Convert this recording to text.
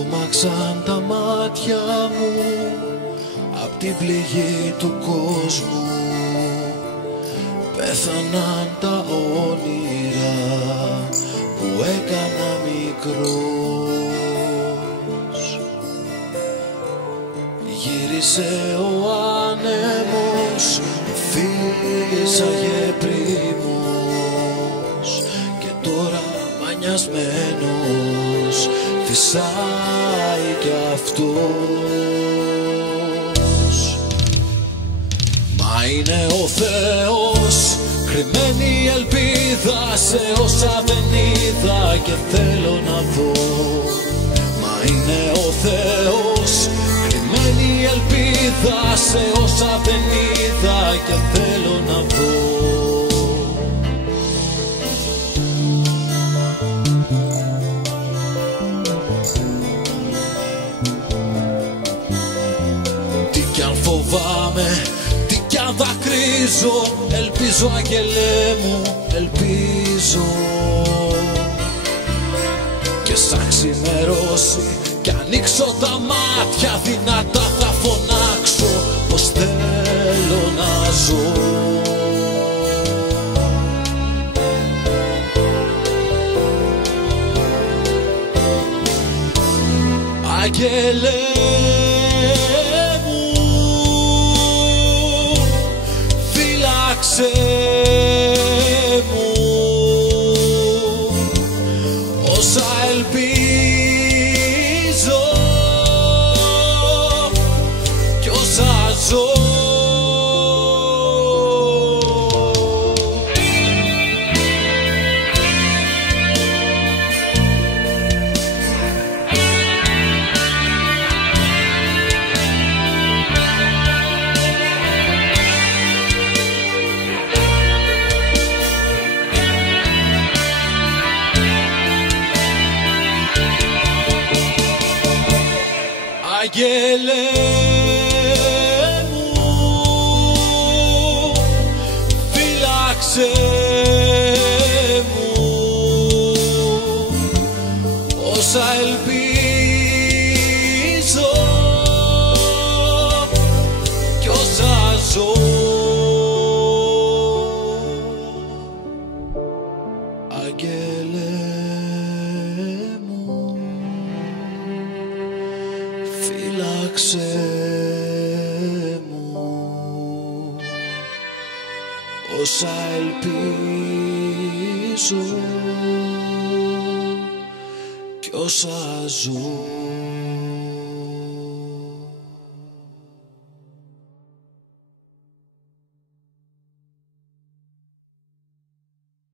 Τρόμαξαν τα μάτια μου απ' την πληγή του κόσμου. Πέθαναν τα όνειρα που έκανα μικρός. Γύρισε ο άνεμος, φύσαγε πρίμος και τώρα μανιασμένος φυσάει κι αυτός. Μα είναι ο Θεός, κρυμμένη ελπίδα σε όσα δεν είδα και θέλω να δω. Μα είναι ο Θεός, κρυμμένη ελπίδα σε όσα δεν είδα και θέλω να δω. Τι κι αν φοβάμαι, τι κι αν δακρύζω, ελπίζω αγγελέ μου, ελπίζω. Και σαν ξημερώσει κι ανοίξω τα μάτια δυνατά θα φωνάξω πως θέλω να ζω. Αγγελέ μου, φύλαξε μου όσα ελπίζω κι όσα ζω. Αγγελέ μου, φύλαξε μου όσα ελπίζω κι όσα ζω. Αγγελέ μου, φύλαξε μου όσα ελπίζω κι όσα ζω.